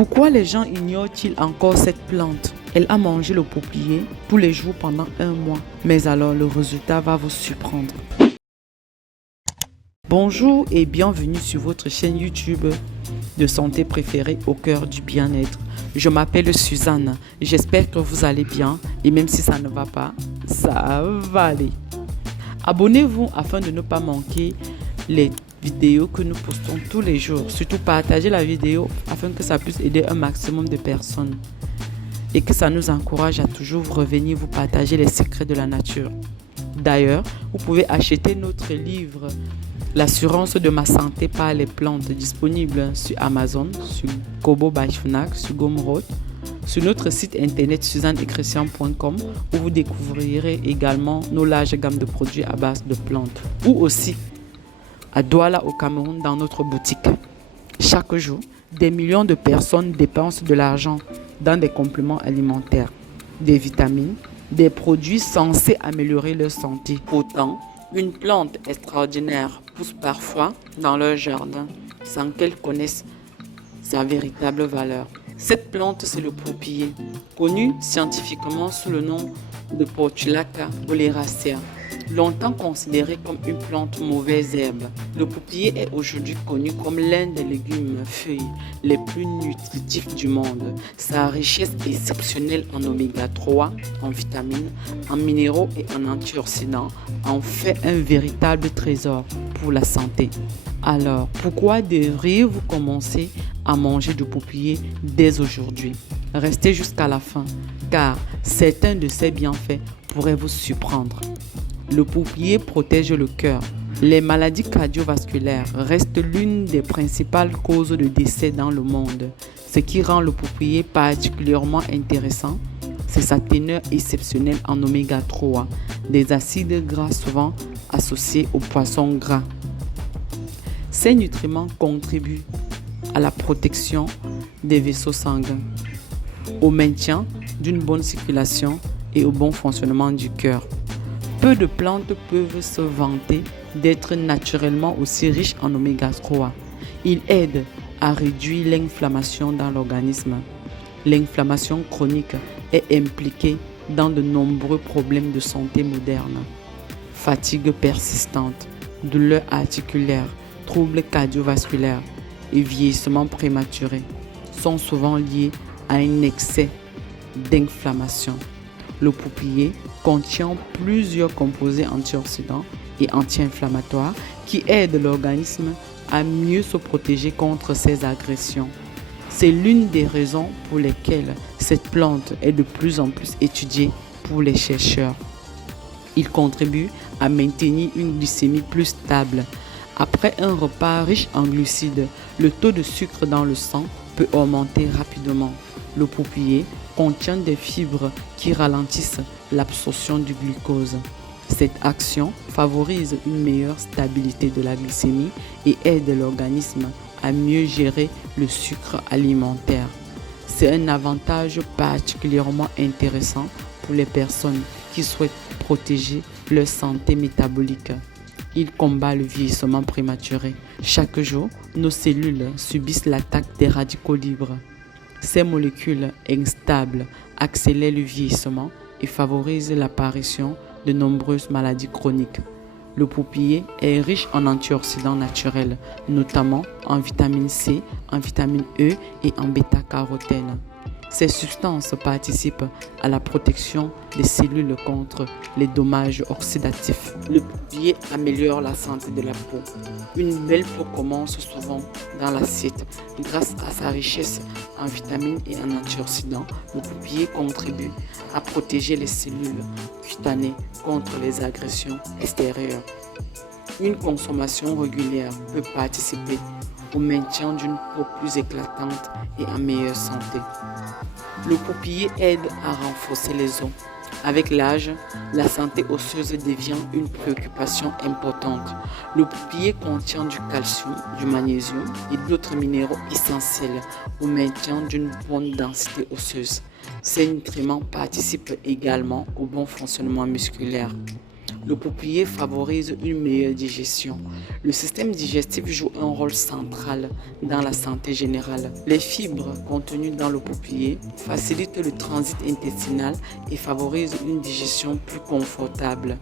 Pourquoi les gens ignorent-ils encore cette plante? Elle a mangé le peuplier tous les jours pendant un mois. Mais alors le résultat va vous surprendre. Bonjour et bienvenue sur votre chaîne YouTube de santé préférée au cœur du bien-être. Je m'appelle Suzanne. J'espère que vous allez bien et même si ça ne va pas, ça va aller. Abonnez-vous afin de ne pas manquer les vidéos que nous postons tous les jours. Surtout partagez la vidéo afin que ça puisse aider un maximum de personnes et que ça nous encourage à toujours revenir vous partager les secrets de la nature. D'ailleurs, vous pouvez acheter notre livre L'assurance de ma santé par les plantes, disponible sur Amazon, sur Kobo by Fnac, sur Gumroad, sur notre site internet suzanneetchristian.com où vous découvrirez également nos larges gammes de produits à base de plantes, ou aussi à Douala au Cameroun dans notre boutique. Chaque jour, des millions de personnes dépensent de l'argent dans des compléments alimentaires, des vitamines, des produits censés améliorer leur santé. Pourtant, une plante extraordinaire pousse parfois dans leur jardin sans qu'elles connaissent sa véritable valeur. Cette plante, c'est le peuplier, connu scientifiquement sous le nom de Portulaca oleracea. Longtemps considéré comme une plante mauvaise herbe, le peuplier est aujourd'hui connu comme l'un des légumes feuilles les plus nutritifs du monde. Sa richesse exceptionnelle en oméga 3, en vitamines, en minéraux et en antioxydants en fait un véritable trésor pour la santé. Alors, pourquoi devriez-vous commencer à manger du peuplier dès aujourd'hui? Restez jusqu'à la fin, car certains de ses bienfaits pourraient vous surprendre. Le peuplier protège le cœur. Les maladies cardiovasculaires restent l'une des principales causes de décès dans le monde. Ce qui rend le peuplier particulièrement intéressant, c'est sa teneur exceptionnelle en oméga 3, des acides gras souvent associés aux poissons gras. Ces nutriments contribuent à la protection des vaisseaux sanguins, au maintien d'une bonne circulation et au bon fonctionnement du cœur. Peu de plantes peuvent se vanter d'être naturellement aussi riches en oméga 3. Ils aident à réduire l'inflammation dans l'organisme. L'inflammation chronique est impliquée dans de nombreux problèmes de santé moderne. Fatigue persistante, douleurs articulaires, troubles cardiovasculaires et vieillissement prématuré sont souvent liés à un excès d'inflammation. Le peuplier contient plusieurs composés antioxydants et anti-inflammatoires qui aident l'organisme à mieux se protéger contre ces agressions. C'est l'une des raisons pour lesquelles cette plante est de plus en plus étudiée pour les chercheurs. Il contribue à maintenir une glycémie plus stable. Après un repas riche en glucides, le taux de sucre dans le sang peut augmenter rapidement. Le peuplier contient des fibres qui ralentissent l'absorption du glucose. Cette action favorise une meilleure stabilité de la glycémie et aide l'organisme à mieux gérer le sucre alimentaire. C'est un avantage particulièrement intéressant pour les personnes qui souhaitent protéger leur santé métabolique. Il combat le vieillissement prématuré. Chaque jour, nos cellules subissent l'attaque des radicaux libres. Ces molécules instables accélèrent le vieillissement et favorisent l'apparition de nombreuses maladies chroniques. Le peuplier est riche en antioxydants naturels, notamment en vitamine C, en vitamine E et en bêta-carotène. Ces substances participent à la protection des cellules contre les dommages oxydatifs. Le peuplier améliore la santé de la peau. Une belle peau commence souvent dans l'assiette. Grâce à sa richesse en vitamines et en antioxydants, le peuplier contribue à protéger les cellules cutanées contre les agressions extérieures. Une consommation régulière peut participer au maintien d'une peau plus éclatante et en meilleure santé. Le peuplier aide à renforcer les os. Avec l'âge, la santé osseuse devient une préoccupation importante. Le peuplier contient du calcium, du magnésium et d'autres minéraux essentiels au maintien d'une bonne densité osseuse. Ces nutriments participent également au bon fonctionnement musculaire. Le peuplier favorise une meilleure digestion. Le système digestif joue un rôle central dans la santé générale. Les fibres contenues dans le peuplier facilitent le transit intestinal et favorisent une digestion plus confortable.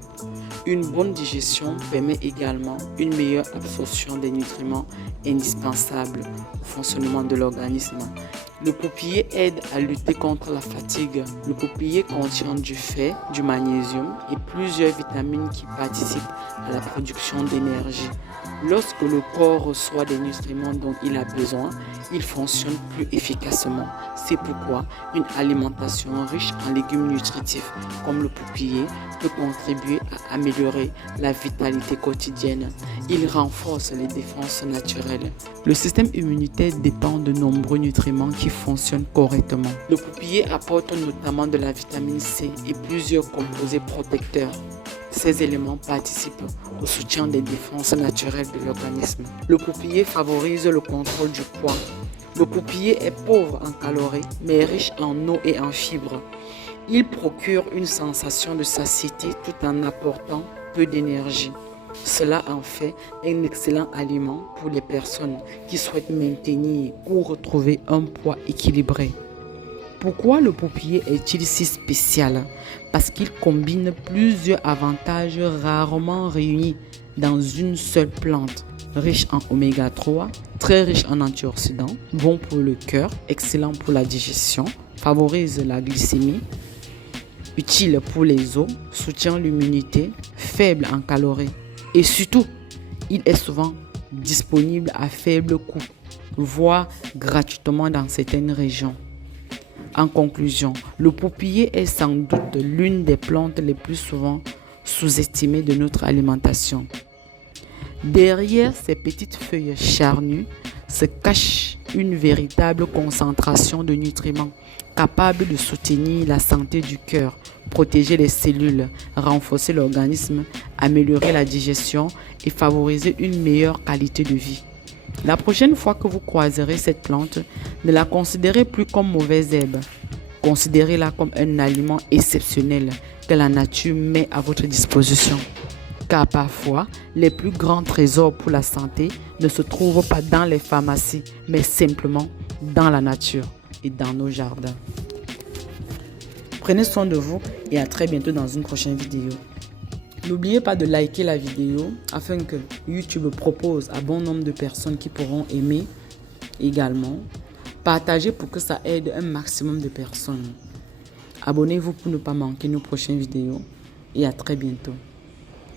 Une bonne digestion permet également une meilleure absorption des nutriments indispensables au fonctionnement de l'organisme. Le peuplier aide à lutter contre la fatigue. Le peuplier contient du fer, du magnésium et plusieurs vitamines qui participent à la production d'énergie. Lorsque le corps reçoit des nutriments dont il a besoin, il fonctionne plus efficacement. C'est pourquoi une alimentation riche en légumes nutritifs comme le peuplier peut contribuer à améliorer la vitalité quotidienne. Il renforce les défenses naturelles. Le système immunitaire dépend de nombreux nutriments qui fonctionnent correctement. Le peuplier apporte notamment de la vitamine C et plusieurs composés protecteurs. Ces éléments participent au soutien des défenses naturelles de l'organisme. Le peuplier favorise le contrôle du poids. Le peuplier est pauvre en calories, mais riche en eau et en fibres. Il procure une sensation de satiété tout en apportant peu d'énergie. Cela en fait un excellent aliment pour les personnes qui souhaitent maintenir ou retrouver un poids équilibré. Pourquoi le peuplier est-il si spécial? Parce qu'il combine plusieurs avantages rarement réunis dans une seule plante. Riche en oméga 3, très riche en antioxydants, bon pour le cœur, excellent pour la digestion, favorise la glycémie, utile pour les os, soutient l'immunité, faible en calories. Et surtout, il est souvent disponible à faible coût, voire gratuitement dans certaines régions. En conclusion, le peuplier est sans doute l'une des plantes les plus souvent sous-estimées de notre alimentation. Derrière ces petites feuilles charnues se cache une véritable concentration de nutriments capables de soutenir la santé du cœur, protéger les cellules, renforcer l'organisme, améliorer la digestion et favoriser une meilleure qualité de vie. La prochaine fois que vous croiserez cette plante, ne la considérez plus comme mauvaise herbe. Considérez-la comme un aliment exceptionnel que la nature met à votre disposition. Car parfois, les plus grands trésors pour la santé ne se trouvent pas dans les pharmacies, mais simplement dans la nature et dans nos jardins. Prenez soin de vous et à très bientôt dans une prochaine vidéo. N'oubliez pas de liker la vidéo afin que YouTube propose à bon nombre de personnes qui pourront aimer également. Partagez pour que ça aide un maximum de personnes. Abonnez-vous pour ne pas manquer nos prochaines vidéos et à très bientôt.